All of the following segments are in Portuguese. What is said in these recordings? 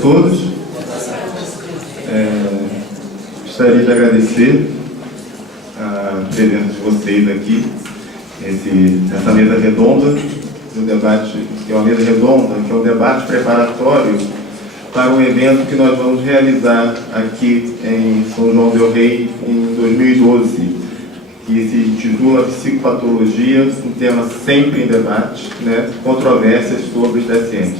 todos. Gostaria de agradecer a presença de vocês aqui, nessa mesa redonda, do debate, que é uma mesa redonda, que é um debate preparatório para um evento que nós vamos realizar aqui em São João del Rei em 2012, que se intitula Psicopatologia, um tema sempre em debate, né? Controvérsias sobre os DSM.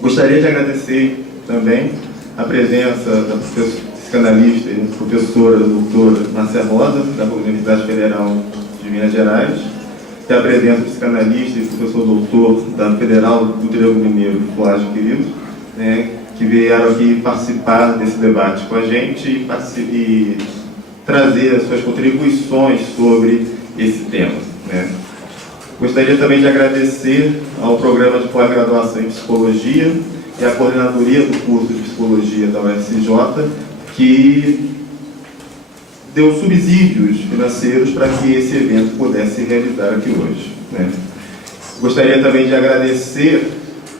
Gostaria de agradecer também a presença da psicanalista e professora doutora Márcia Rosa, da Universidade Federal de Minas Gerais, e a presença do psicanalista e professor doutor da Federal do Triângulo Mineiro, Flávio Querido, né, que vieram aqui participar desse debate com a gente e trazer as suas contribuições sobre esse tema, né. Gostaria também de agradecer ao Programa de Pós-Graduação em Psicologia e à Coordenadoria do curso de Psicologia da UFCJ, que deu subsídios financeiros para que esse evento pudesse se realizar aqui hoje, né. Gostaria também de agradecer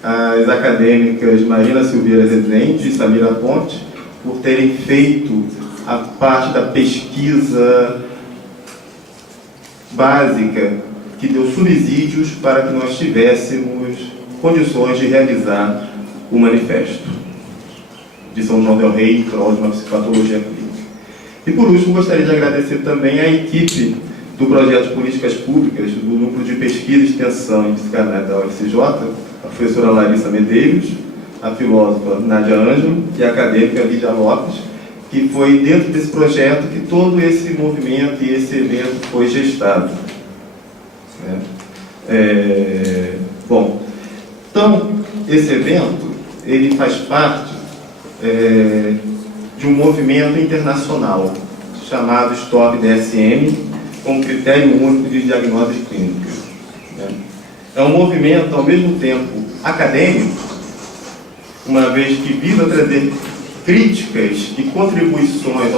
às acadêmicas Marina Silveira Rezende e Samira Ponte por terem feito a parte da pesquisa básica que deu subsídios para que nós tivéssemos condições de realizar o manifesto de São João del Rei em prol de uma psicopatologia clínica. E por último, gostaria de agradecer também à equipe do Projeto de Políticas Públicas do Núcleo de Pesquisa e Extensão em Psicanálise da UFCJ, a professora Larissa Medeiros, a filósofa Nádia Ângelo e a acadêmica Lídia Lopes, que foi dentro desse projeto que todo esse movimento e esse evento foi gestado. Bom, então, esse evento, ele faz parte de um movimento internacional chamado STOP DSM, como critério único de diagnóstico clínico. É um movimento, ao mesmo tempo, acadêmico, uma vez que visa trazer críticas e contribuições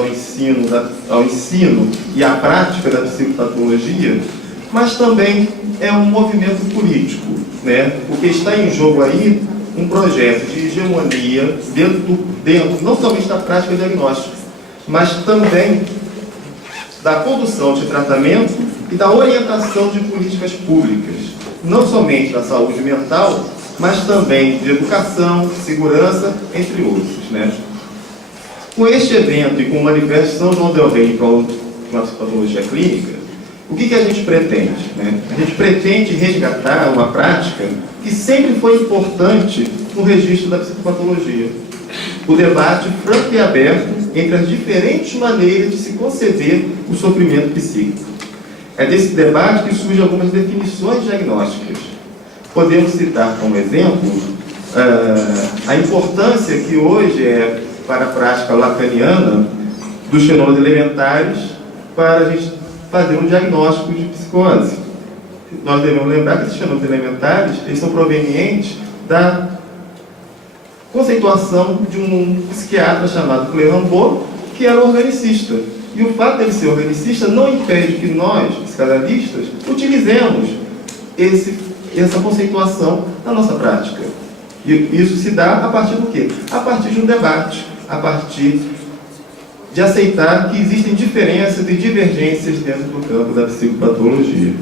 ao ensino e à prática da psicopatologia, mas também é um movimento político, né? Porque está em jogo aí um projeto de hegemonia dentro não somente da prática diagnóstica, mas também da condução de tratamento e da orientação de políticas públicas, não somente da saúde mental, mas também de educação, segurança, entre outros, né? Com este evento e com o Manifesto São João del Rei para a psicopatologia clínica, o que a gente pretende, né? A gente pretende resgatar uma prática que sempre foi importante no registro da psicopatologia. O debate franco e aberto entre as diferentes maneiras de se conceber o sofrimento psíquico. É desse debate que surgem algumas definições diagnósticas. Podemos citar como exemplo a importância que hoje é para a prática lacaniana dos fenômenos elementares para a gente fazer um diagnóstico de psicose. Nós devemos lembrar que esses fenômenos elementares eles são provenientes da conceituação de um psiquiatra chamado Clérambault, que era organicista. E o fato de ele ser organicista não impede que nós, psicanalistas, utilizemos essa conceituação na nossa prática. E isso se dá a partir do quê? A partir de um debate, a partir de aceitar que existem diferenças e divergências dentro do campo da psicopatologia.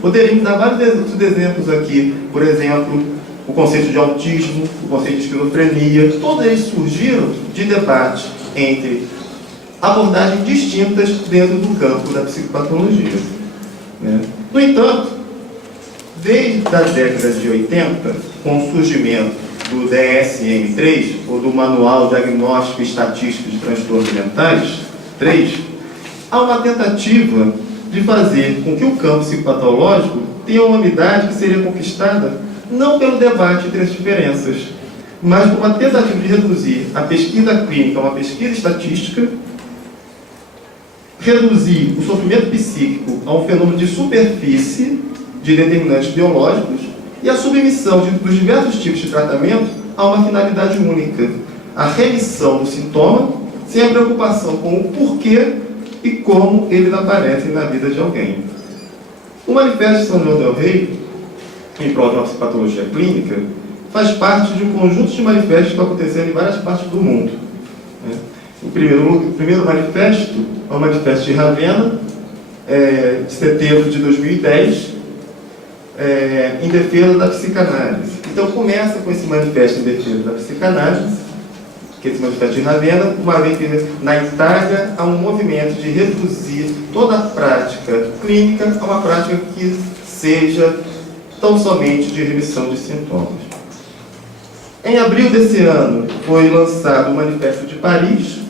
Poderíamos dar vários outros exemplos aqui, por exemplo, o conceito de autismo, o conceito de esquizofrenia, todos eles surgiram de debate entre abordagens distintas dentro do campo da psicopatologia. No entanto, desde a década de 80, com o surgimento do DSM-3, ou do Manual Diagnóstico e Estatístico de Transtornos Mentais, 3, há uma tentativa de fazer com que o campo psicopatológico tenha uma unidade que seria conquistada não pelo debate entre as diferenças, mas por uma tentativa de reduzir a pesquisa clínica a uma pesquisa estatística, reduzir o sofrimento psíquico a um fenômeno de superfície de determinantes biológicos e a submissão dos diversos tipos de tratamento a uma finalidade única, a remissão do sintoma, sem a preocupação com o porquê e como eles aparecem na vida de alguém. O Manifesto São João del Rei em prol de uma psicopatologia clínica, faz parte de um conjunto de manifestos que estão acontecendo em várias partes do mundo. O primeiro manifesto é o Manifesto de Ravenna, de setembro de 2010, em defesa da psicanálise. Então começa com esse manifesto em defesa da psicanálise, que é esse manifesto de Ravenna, uma vez que na Itália há um movimento de reduzir toda a prática clínica a uma prática que seja tão somente de remissão de sintomas. Em abril desse ano foi lançado o Manifesto de Paris,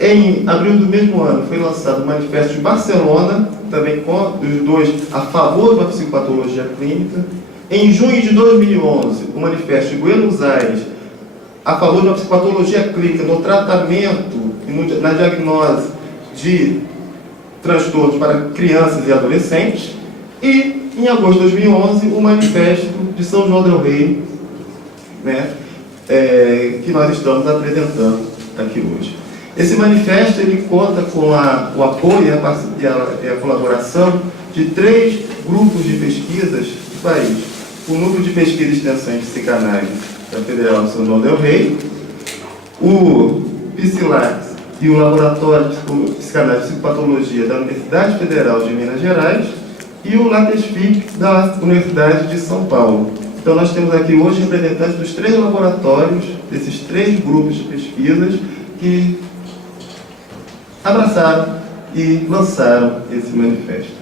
Em abril do mesmo ano foi lançado o Manifesto de Barcelona, também com os dois a favor da psicopatologia clínica. Em junho de 2011, o Manifesto de Buenos Aires, a favor da psicopatologia clínica no tratamento e na diagnose de transtornos para crianças e adolescentes. E, em agosto de 2011, o Manifesto de São João del Rei, que nós estamos apresentando aqui hoje. Esse manifesto ele conta com o apoio e a colaboração de 3 grupos de pesquisas do país. O Núcleo de Pesquisa e Extensão em Psicanálise da Federal de São João del Rei, o PSILAX e o Laboratório de Psicanálise e Psicopatologia da Universidade Federal de Minas Gerais e o LATESFIC da Universidade de São Paulo. Então nós temos aqui hoje representantes dos 3 laboratórios, desses 3 grupos de pesquisas que abraçaram e lançaram esse manifesto.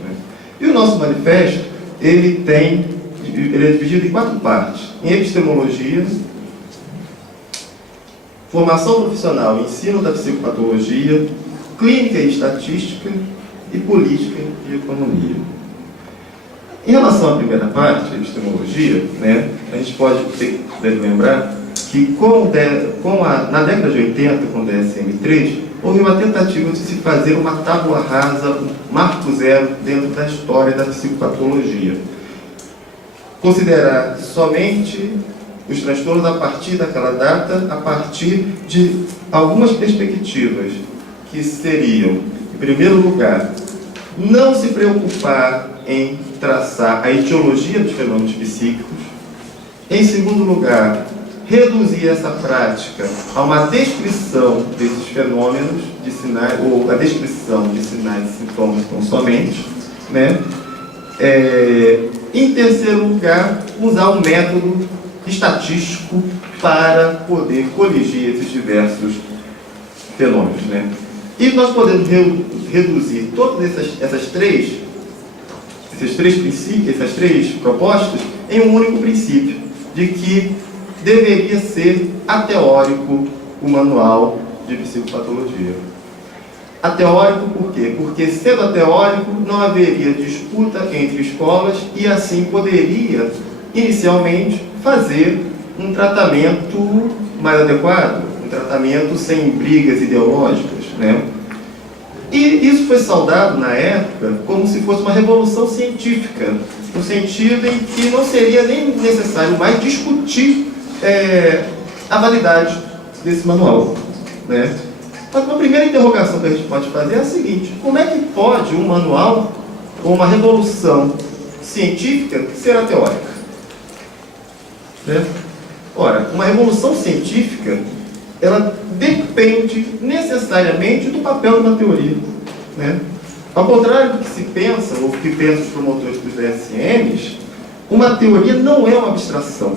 E o nosso manifesto, ele é dividido em 4 partes: em epistemologia, formação profissional e ensino da psicopatologia, clínica e estatística e política e economia. Em relação à primeira parte, a epistemologia, a gente deve lembrar que na década de 80, com o DSM-3, houve uma tentativa de se fazer uma tábua rasa, um marco zero dentro da história da psicopatologia. Considerar somente os transtornos a partir daquela data, a partir de algumas perspectivas, que seriam, em primeiro lugar, não se preocupar em traçar a etiologia dos fenômenos psíquicos. Em segundo lugar, reduzir essa prática a uma descrição desses fenômenos de sinais, ou a descrição de sinais e sintomas tão somente, Em terceiro lugar, usar um método estatístico para poder corrigir esses diversos fenômenos, E nós podemos reduzir todas essas três princípios, essas 3 propostas, em um único princípio, de que deveria ser ateórico o manual de psicopatologia. Ateórico por quê? Porque, sendo ateórico, não haveria disputa entre escolas e, assim, poderia, inicialmente, fazer um tratamento mais adequado, um tratamento sem brigas ideológicas, E isso foi saudado, na época, como se fosse uma revolução científica, no sentido em que não seria nem necessário mais discutir a validade desse manual, Mas uma primeira interrogação que a gente pode fazer é a seguinte: como é que pode um manual ou uma revolução científica ser ateórica? Ora, uma revolução científica, ela depende necessariamente do papel de uma teoria, Ao contrário do que se pensa, ou do que pensam os promotores dos DSMs, uma teoria não é uma abstração,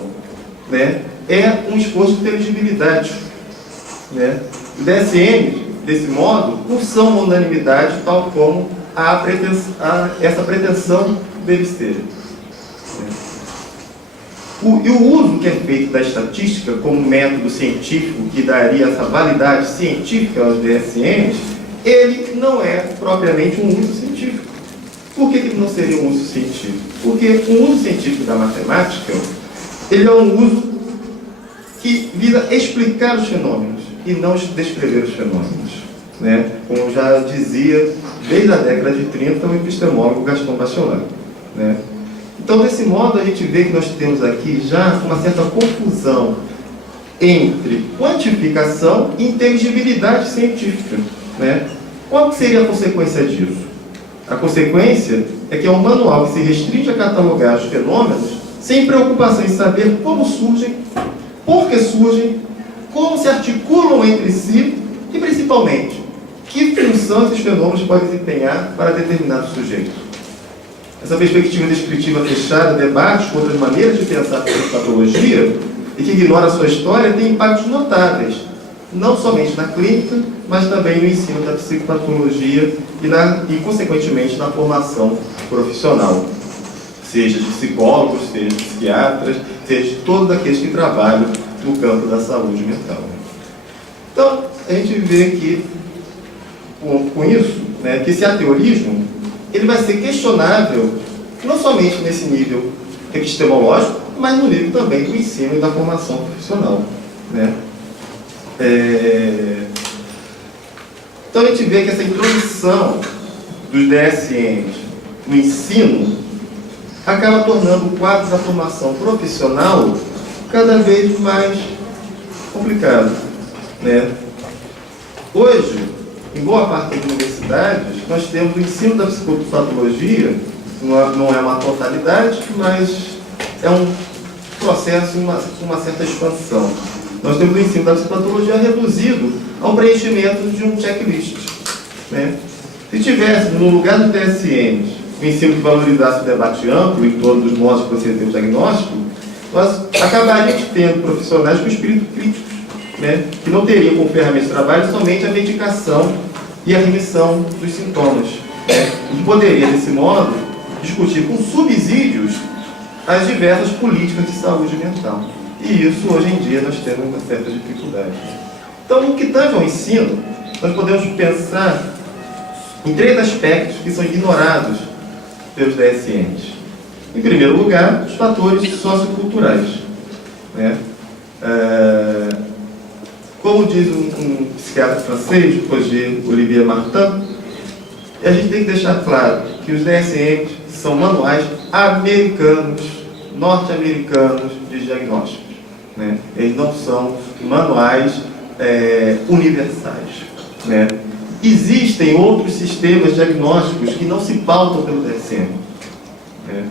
É um esforço de inteligibilidade, O DSM, desse modo, não são uma unanimidade, tal como essa pretensão deve ser. E o uso que é feito da estatística como método científico que daria essa validade científica aos DSMs, ele não é propriamente um uso científico. Por que ele não seria um uso científico? Porque o uso científico da matemática, ele é um uso que visa explicar os fenômenos e não descrever os fenômenos, Como já dizia desde a década de 30 o epistemólogo Gaston Bachelard, Então, desse modo, a gente vê que nós temos aqui já uma certa confusão entre quantificação e inteligibilidade científica, Qual seria a consequência disso? A consequência é que é um manual que se restringe a catalogar os fenômenos sem preocupação em saber como surgem, por que surgem, como se articulam entre si e, principalmente, que função esses fenômenos podem desempenhar para determinado sujeito. Essa perspectiva descritiva fechada debate com outras maneiras de pensar a psicopatologia e que ignora sua história tem impactos notáveis, não somente na clínica, mas também no ensino da psicopatologia e consequentemente, na formação profissional, seja de psicólogos, seja de psiquiatras, seja de todos aqueles que trabalham no campo da saúde mental. Então, a gente vê que, com isso, né, que esse ateorismo ele vai ser questionável não somente nesse nível epistemológico, mas no nível também do ensino e da formação profissional, né? Então a gente vê que essa introdução dos DSMs no ensino acaba tornando o quadro da formação profissional cada vez mais complicado, né? Hoje, em boa parte das universidades, nós temos o ensino da psicopatologia, não é uma totalidade, mas é um processo, uma certa expansão. Nós temos o ensino da psicopatologia reduzido ao preenchimento de um checklist, né? Se tivesse, no lugar dos DSMs, o ensino que valorizasse o debate amplo em torno dos modos de você ter o diagnóstico, nós acabaríamos tendo profissionais com espírito crítico, né, que não teriam como ferramenta de trabalho somente a medicação e a remissão dos sintomas, né, e poderia, desse modo, discutir com subsídios as diversas políticas de saúde mental. E isso, hoje em dia, nós temos uma certa dificuldade. Então, no que tange ao ensino, nós podemos pensar em 3 aspectos que são ignorados pelos DSMs. Em primeiro lugar, os fatores socioculturais, né? Como diz um psiquiatra francês, Roger Olivier Martin, a gente tem que deixar claro que os DSMs são manuais americanos, norte-americanos de diagnósticos, né? Eles não são manuais universais, né? Existem outros sistemas diagnósticos que não se pautam pelo DSM, né?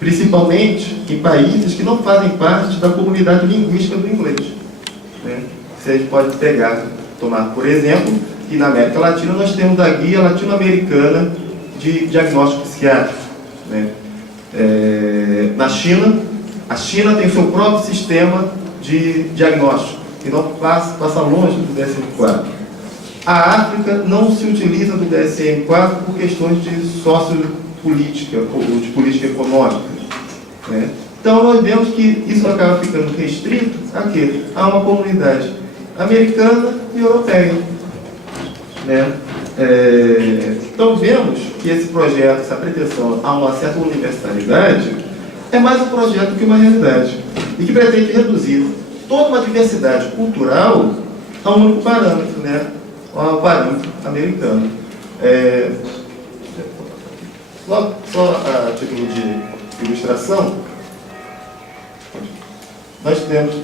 Principalmente em países que não fazem parte da comunidade linguística do inglês, né? Você pode tomar por exemplo, que na América Latina nós temos a Guia Latino-Americana de Diagnóstico Psiquiátrico, né? Na China, a China tem o seu próprio sistema de diagnóstico, que não passa longe do DSM-4. A África não se utiliza do DSM-4 por questões de sociopolítica ou de política econômica, né? Então nós vemos que isso acaba ficando restrito a quê? A uma comunidade americana e europeia, né? Então vemos que esse projeto, essa pretensão a uma certa universalidade, é mais um projeto que uma realidade, e que pretende reduzir toda uma diversidade cultural a um único parâmetro, né? Ao parâmetro americano. Só a título de ilustração, nós temos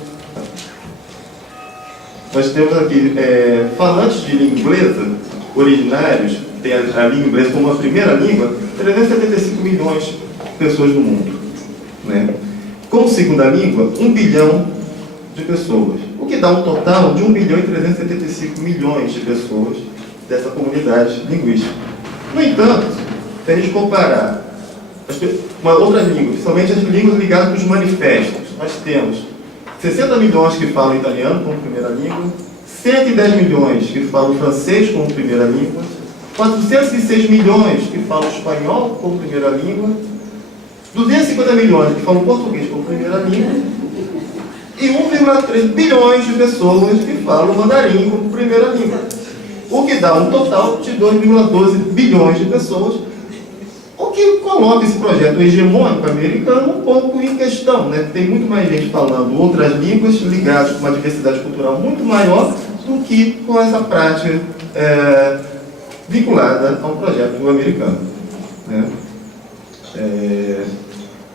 aqui falantes de língua inglesa originários, tem a língua inglesa como a primeira língua, 375 milhões de pessoas no mundo, né? Como segunda língua, 1 bilhão de pessoas, o que dá um total de 1 bilhão e 375 milhões de pessoas dessa comunidade linguística. No entanto, se a gente comparar uma outra língua, somente as línguas ligadas com os manifestos, nós temos 60 milhões que falam italiano como primeira língua, 110 milhões que falam francês como primeira língua, 406 milhões que falam espanhol como primeira língua, 250 milhões que falam português como primeira língua, e 1,3 bilhões de pessoas que falam mandarim como primeira língua, o que dá um total de 2,12 bilhões de pessoas, o que coloca esse projeto hegemônico americano um pouco em questão, né? Tem muito mais gente falando outras línguas ligadas com uma diversidade cultural muito maior do que com essa prática vinculada a um projeto americano, né?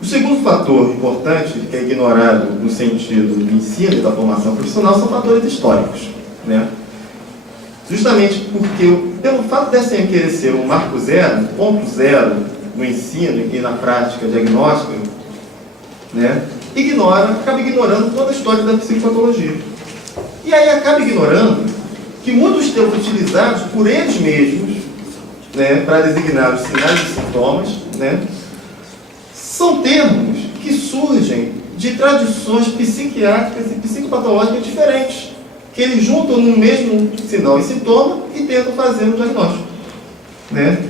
O segundo fator importante, que é ignorado no sentido do ensino e da formação profissional, são fatores históricos, né? Justamente porque, pelo fato dessa querer ser um marco zero, ponto zero no ensino e na prática diagnóstica, né, acaba ignorando toda a história da psicopatologia. E aí acaba ignorando que muitos termos utilizados por eles mesmos, né, para designar os sinais e sintomas, né, são termos que surgem de tradições psiquiátricas e psicopatológicas diferentes, que eles juntam no mesmo sinal e sintoma e tentam fazer um diagnóstico. Né?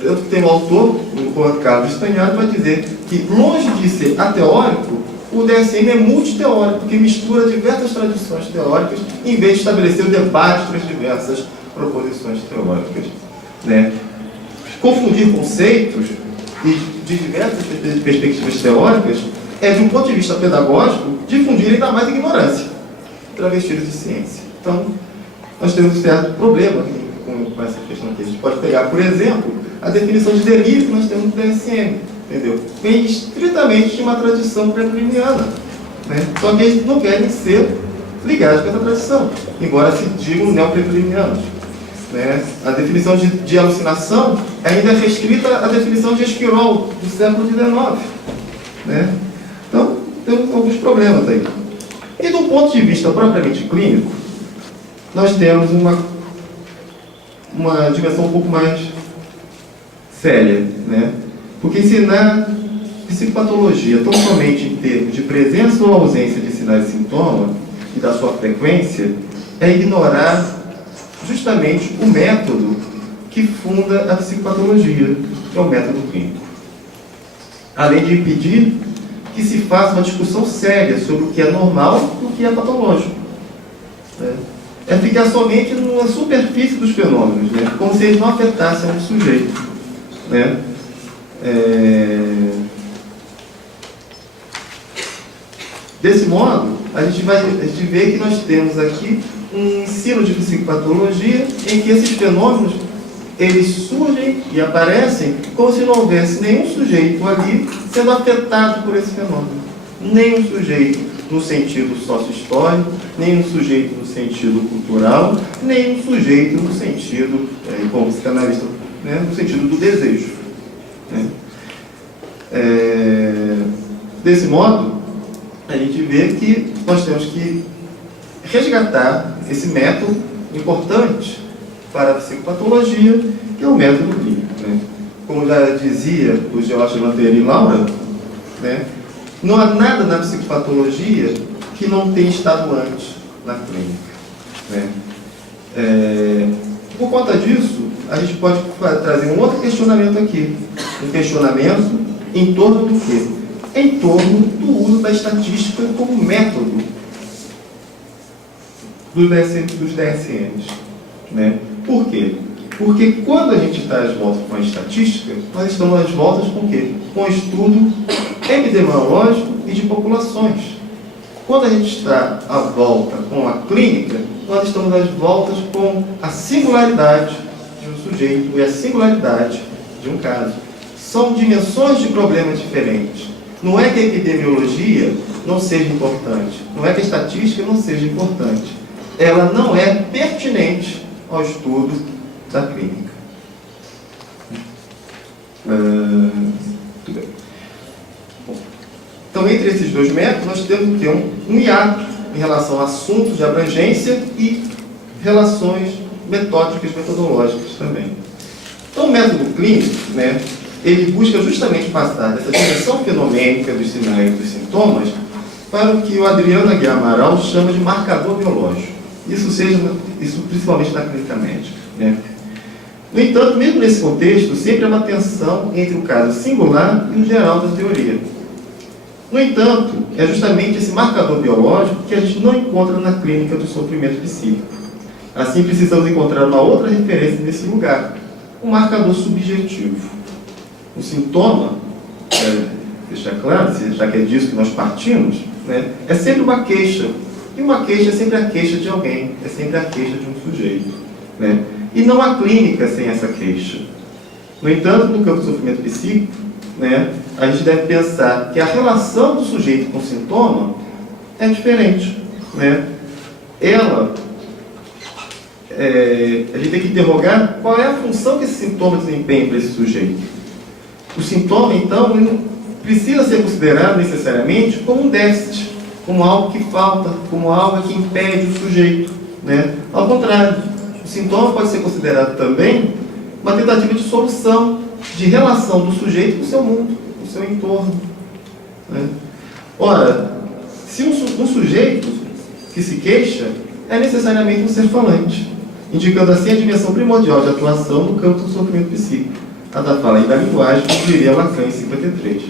Eu tenho um autor, o Carlos Stanhado, vai dizer que, longe de ser ateórico, o DSM é multiteórico, porque mistura diversas tradições teóricas, em vez de estabelecer o debate entre as diversas proposições teóricas. Né? Confundir conceitos de diversas perspectivas teóricas é, de um ponto de vista pedagógico, difundir ainda mais ignorância, travestidos de ciência. Então, nós temos um certo problema aqui com essa questão aqui. A gente pode pegar, por exemplo, a definição de delírio que nós temos no DSM, entendeu? Vem estritamente de uma tradição pré-pliniana, né? Só que eles não querem ser ligados com essa tradição, embora se digam neoplinianos. Né? A definição de alucinação ainda é restrita à definição de Esquirol, do século XIX. Né? Então, temos alguns problemas aí. E do ponto de vista propriamente clínico, nós temos uma dimensão um pouco mais séria. Né? Porque ensinar psicopatologia tão somente em termos de presença ou ausência de sinais e sintomas e da sua frequência é ignorar justamente o método que funda a psicopatologia, que é o método clínico. Além de impedir que se faça uma discussão séria sobre o que é normal e o que é patológico. É ficar somente na superfície dos fenômenos, né? Como se eles não afetassem o sujeito. Né? Desse modo, a gente vê que nós temos aqui um ensino de psicopatologia em que esses fenômenos eles surgem e aparecem como se não houvesse nenhum sujeito ali sendo afetado por esse fenômeno. Nenhum sujeito no sentido sócio-histórico, nenhum sujeito no sentido cultural, nenhum sujeito no sentido, como psicanalista, né, no sentido do desejo. Né? Desse modo, a gente vê que nós temos que resgatar esse método importante para a psicopatologia, que é o método clínico. Né? Como já dizia o George Lanter e Laura, né, não há nada na psicopatologia que não tenha estado antes na clínica. Né? Por conta disso, a gente pode trazer um outro questionamento aqui. Um questionamento em torno do quê? Em torno do uso da estatística como método dos DSMs. Né? Por quê? Porque quando a gente está às voltas com a estatística, nós estamos às voltas com o quê? Com o estudo epidemiológico e de populações. Quando a gente está à volta com a clínica, nós estamos às voltas com a singularidade de um sujeito e a singularidade de um caso. São dimensões de problemas diferentes. Não é que a epidemiologia não seja importante, não é que a estatística não seja importante. Ela não é pertinente ao estudo da clínica. Tudo bem. Bom, então, entre esses dois métodos, nós temos que ter um hiato em relação a assuntos de abrangência e relações metódicas, metodológicas também. Então, o método clínico, né, ele busca justamente passar dessa dimensão fenomênica dos sinais e dos sintomas para o que o Adriano Aguiar Amaral chama de marcador biológico. Isso principalmente na clínica médica. Né? No entanto, mesmo nesse contexto, sempre há uma tensão entre o caso singular e o geral da teoria. No entanto, é justamente esse marcador biológico que a gente não encontra na clínica do sofrimento psíquico. Assim, precisamos encontrar uma outra referência nesse lugar, um marcador subjetivo. O sintoma, deixar claro, já que é disso que nós partimos, né, é sempre uma queixa. E uma queixa é sempre a queixa de alguém, é sempre a queixa de um sujeito. Né? E não há clínica sem essa queixa. No entanto, no campo do sofrimento psíquico, né, a gente deve pensar que a relação do sujeito com o sintoma é diferente. Né? Ela a gente tem que interrogar qual é a função que esse sintoma desempenha para esse sujeito. O sintoma, então, ele não precisa ser considerado necessariamente como um déficit, como algo que falta, como algo que impede o sujeito, né? Ao contrário, o sintoma pode ser considerado também uma tentativa de solução, de relação do sujeito com o seu mundo, com o seu entorno, né? Ora, se um sujeito que se queixa é necessariamente um ser falante, indicando assim a dimensão primordial de atuação no campo do sofrimento psíquico, a da fala e da linguagem, como diria Lacan em 53.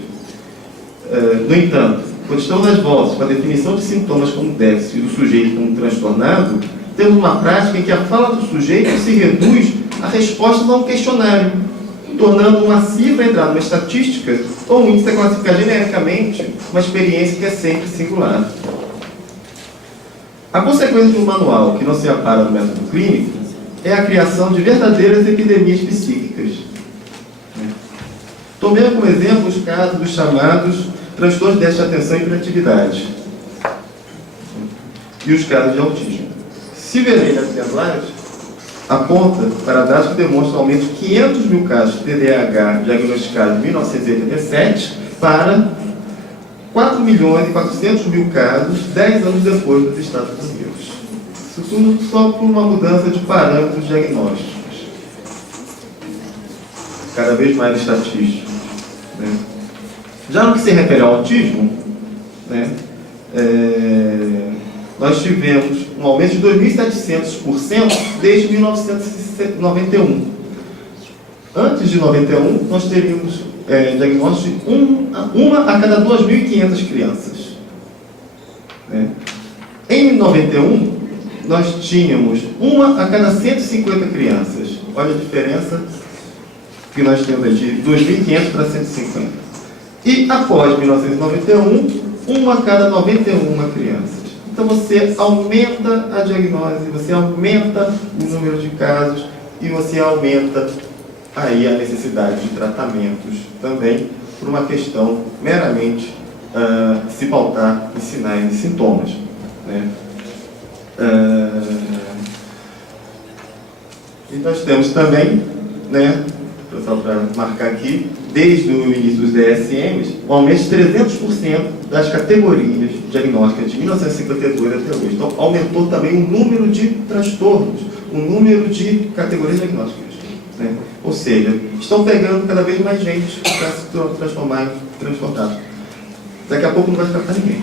No entanto, quando estamos às voltas com a definição de sintomas como déficit e do sujeito como transtornado, temos uma prática em que a fala do sujeito se reduz a respostas a um questionário, tornando uma cifra entrar numa estatística ou um índice a classificar genericamente uma experiência que é sempre singular. A consequência de um manual que não se apara no método clínico é a criação de verdadeiras epidemias psíquicas. Tomemos como exemplo os casos dos chamados transtornos de déficit de atenção e hiperatividade e os casos de autismo. Se verem as pendulares, aponta para dados que demonstram aumento de 500 mil casos de TDAH diagnosticados em 1987 para 4 milhões e 400 mil casos 10 anos depois dos Estados Unidos. Isso tudo só por uma mudança de parâmetros diagnósticos, cada vez mais estatísticos, né? Já no que se refere ao autismo, né, nós tivemos um aumento de 2.700% desde 1991. Antes de 91, nós teríamos diagnóstico de uma a cada 2.500 crianças. Né? Em 91, nós tínhamos uma a cada 150 crianças. Olha a diferença que nós temos de 2.500 para 150. E após 1991, uma a cada 91 crianças. Então você aumenta a diagnose, você aumenta o número de casos e você aumenta aí a necessidade de tratamentos também por uma questão meramente se pautar em sinais e sintomas, né? E nós temos também, né, só para marcar aqui, desde o início dos DSMs, um aumento de 300% das categorias diagnósticas de 1952 até hoje. Então, aumentou também o número de transtornos, o número de categorias diagnósticas, né? Ou seja, estão pegando cada vez mais gente para se transformar em transtornado. Daqui a pouco não vai tratar ninguém.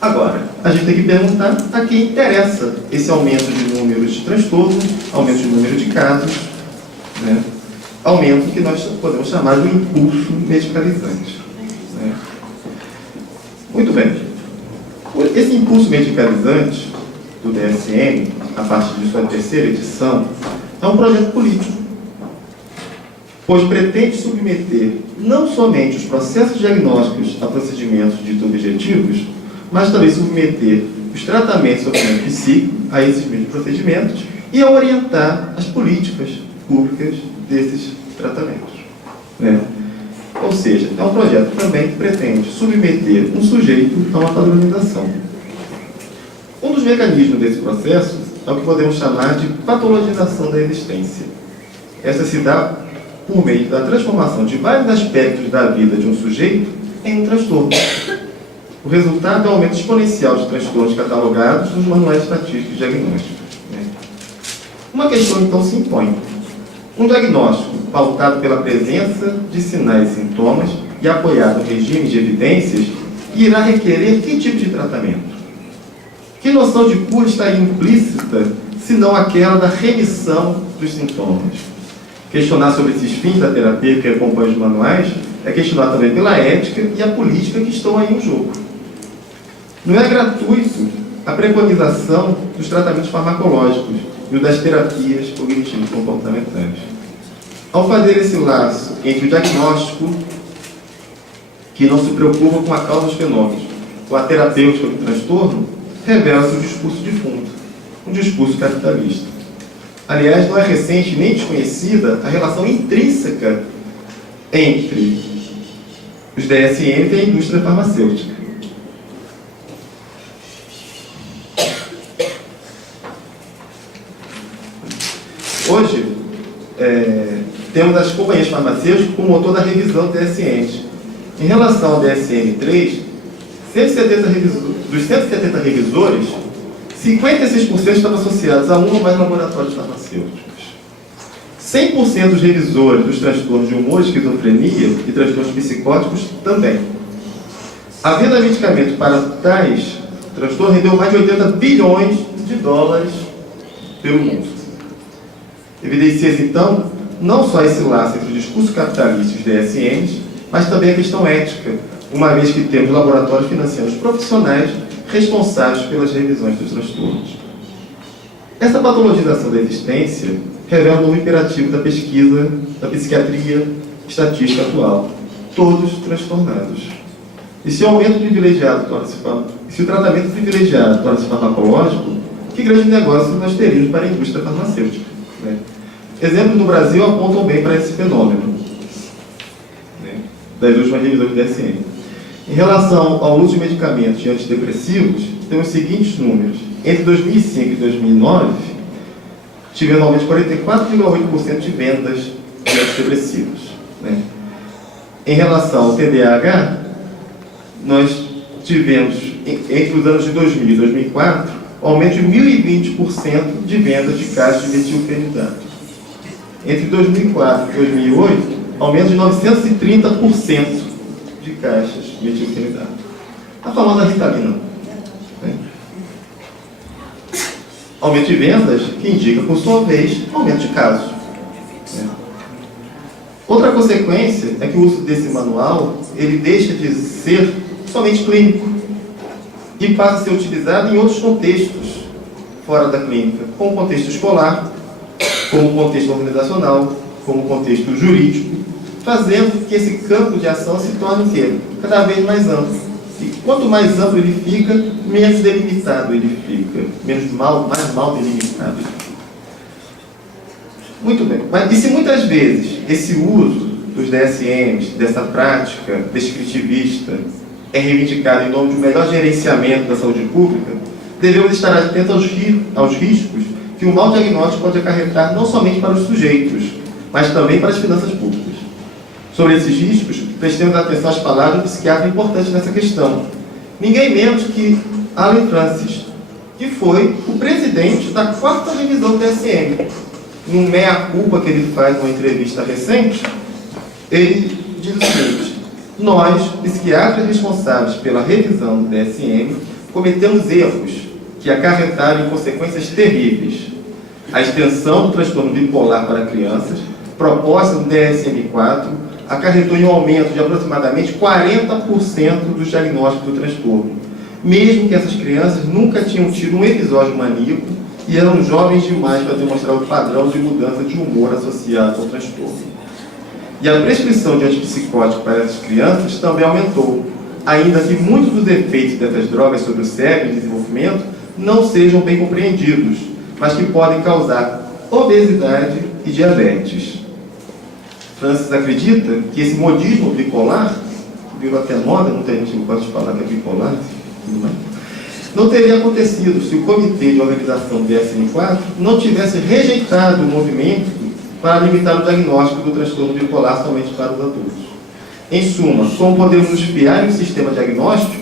Agora, a gente tem que perguntar a quem interessa esse aumento de números de transtornos, aumento de número de casos, né? Aumento que nós podemos chamar de um impulso medicalizante, né? Muito bem. Esse impulso medicalizante do DSM, a partir de sua terceira edição, é um projeto político, pois pretende submeter não somente os processos diagnósticos a procedimentos dito objetivos, mas também submeter os tratamentos sobre o psíquico a esses mesmos procedimentos e a orientar as políticas públicas desses tratamentos, né? Ou seja, é um projeto também que pretende submeter um sujeito a uma padronização. Um dos mecanismos desse processo é o que podemos chamar de patologização da existência. Essa se dá por meio da transformação de vários aspectos da vida de um sujeito em um transtorno. O resultado é o aumento exponencial de transtornos catalogados nos manuais estatísticos e diagnósticos, né? Uma questão, então, se impõe. Um diagnóstico pautado pela presença de sinais e sintomas e apoiado em regime de evidências irá requerer que tipo de tratamento? Que noção de cura estaria implícita, se não aquela da remissão dos sintomas? Questionar sobre esses fins da terapia que acompanham os manuais é questionar também pela ética e a política que estão aí em jogo. Não é gratuito a preconização dos tratamentos farmacológicos e o das terapias cognitivas comportamentais. Ao fazer esse laço entre o diagnóstico, que não se preocupa com a causa dos fenômenos, com a terapêutica do transtorno, revela-se um discurso de fundo, um discurso capitalista. Aliás, não é recente nem desconhecida a relação intrínseca entre os DSM e a indústria farmacêutica. temos as companhias farmacêuticas como motor da revisão do DSM. Em relação ao DSM-3, dos 170 revisores, 56% estavam associados a um ou mais laboratórios farmacêuticos. 100% dos revisores dos transtornos de humor, esquizofrenia e transtornos psicóticos também. A venda de medicamentos para tais transtornos rendeu mais de 80 bilhões de dólares pelo mundo. Evidencia-se, então, não só esse laço entre o discurso capitalista e os DSMs, mas também a questão ética, uma vez que temos laboratórios financeiros profissionais responsáveis pelas revisões dos transtornos. Essa patologização da existência revela um novo imperativo da pesquisa da psiquiatria estatística atual: todos transtornados. E se o aumento privilegiado se o tratamento privilegiado torna-se farmacológico, que grande negócio nós teríamos para a indústria farmacêutica, né? Exemplos no Brasil apontam bem para esse fenômeno, né, das últimas revisões do DSM. Em relação ao uso de medicamentos e antidepressivos, temos os seguintes números. Entre 2005 e 2009, tivemos um aumento de 44,8% de vendas de antidepressivos, né? Em relação ao TDAH, nós tivemos, entre os anos de 2000 e 2004, um aumento de 1.020% de vendas de caixas de metilfenidato. Entre 2004 e 2008, aumento de 930% de caixas de metilfenidato. A famosa Ritalina, né? Aumento de vendas que indica, por sua vez, aumento de casos, né? Outra consequência é que o uso desse manual, ele deixa de ser somente clínico e passa a ser utilizado em outros contextos fora da clínica, como contexto escolar, como contexto organizacional, como contexto jurídico, fazendo que esse campo de ação se torne cada vez mais amplo. E quanto mais amplo ele fica, menos delimitado ele fica, mais mal delimitado ele fica. Muito bem, mas e se muitas vezes esse uso dos DSMs, dessa prática descritivista, é reivindicado em nome de um melhor gerenciamento da saúde pública, devemos estar atentos aos riscos que o mau diagnóstico pode acarretar não somente para os sujeitos, mas também para as finanças públicas. Sobre esses riscos, prestemos atenção às palavras do psiquiatra importante nessa questão. Ninguém menos que Alan Francis, que foi o presidente da 4ª revisão do DSM. No meia-culpa que ele faz numa entrevista recente, ele diz o seguinte: nós, psiquiatras responsáveis pela revisão do DSM, cometemos erros que acarretaram em consequências terríveis. A extensão do transtorno bipolar para crianças, proposta no DSM-4, acarretou em um aumento de aproximadamente 40% dos diagnósticos do transtorno, mesmo que essas crianças nunca tinham tido um episódio maníaco e eram jovens demais para demonstrar o padrão de mudança de humor associado ao transtorno. E a prescrição de antipsicóticos para essas crianças também aumentou, ainda que muitos dos efeitos dessas drogas sobre o cérebro e desenvolvimento não sejam bem compreendidos, mas que podem causar obesidade e diabetes. Francis acredita que esse modismo bipolar, que virou até moda, muita gente gosta de falar que é bipolar, tudo mais, não teria acontecido se o Comitê de Organização do DSM-4 não tivesse rejeitado o movimento para limitar o diagnóstico do transtorno bipolar somente para os adultos. Em suma, como podemos nos fiar em um sistema diagnóstico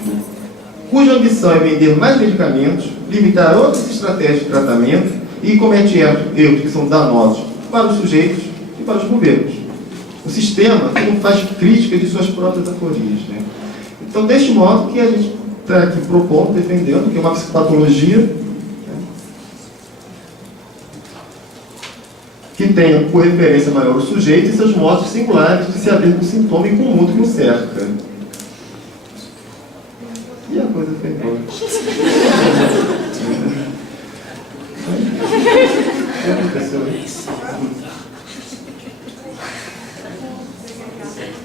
cuja ambição é vender mais medicamentos, limitar outras estratégias de tratamento e comete erros que são danosos para os sujeitos e para os governos. O sistema não faz crítica de suas próprias aporias, né? Então, deste modo que a gente está aqui propondo, defendendo, que é uma psicopatologia, né, que tenha por referência maior o sujeito e seus modos singulares de se abrir com o sintoma e com o mundo que o cerca. E a coisa foi embora. O que aconteceu aí?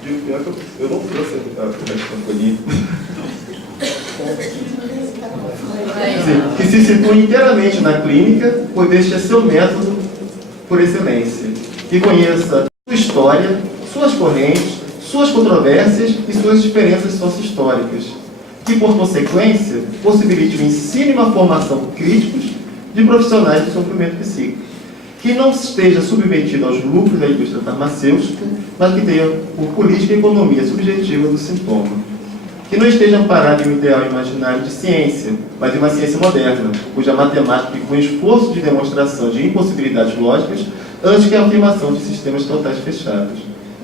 E o pior é que eu não trouxe a companhia. Que se situa inteiramente na clínica, pois este é seu método por excelência. Que conheça sua história, suas correntes, suas controvérsias e suas diferenças sócio-históricas. Que, por consequência, possibilite o ensino e uma formação críticos de profissionais do sofrimento psíquico. que não esteja submetido aos lucros da indústria farmacêutica, mas que tenha por política e economia subjetiva do sintoma. Que não esteja amparado em um ideal imaginário de ciência, mas em uma ciência moderna, cuja matemática impõe esforço de demonstração de impossibilidades lógicas antes que a afirmação de sistemas totais fechados.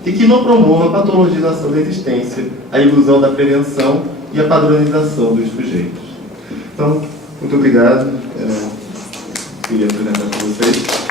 E que não promova a patologização da existência, a ilusão da prevenção e a padronização dos sujeitos. Então, muito obrigado. Queria apresentar para vocês.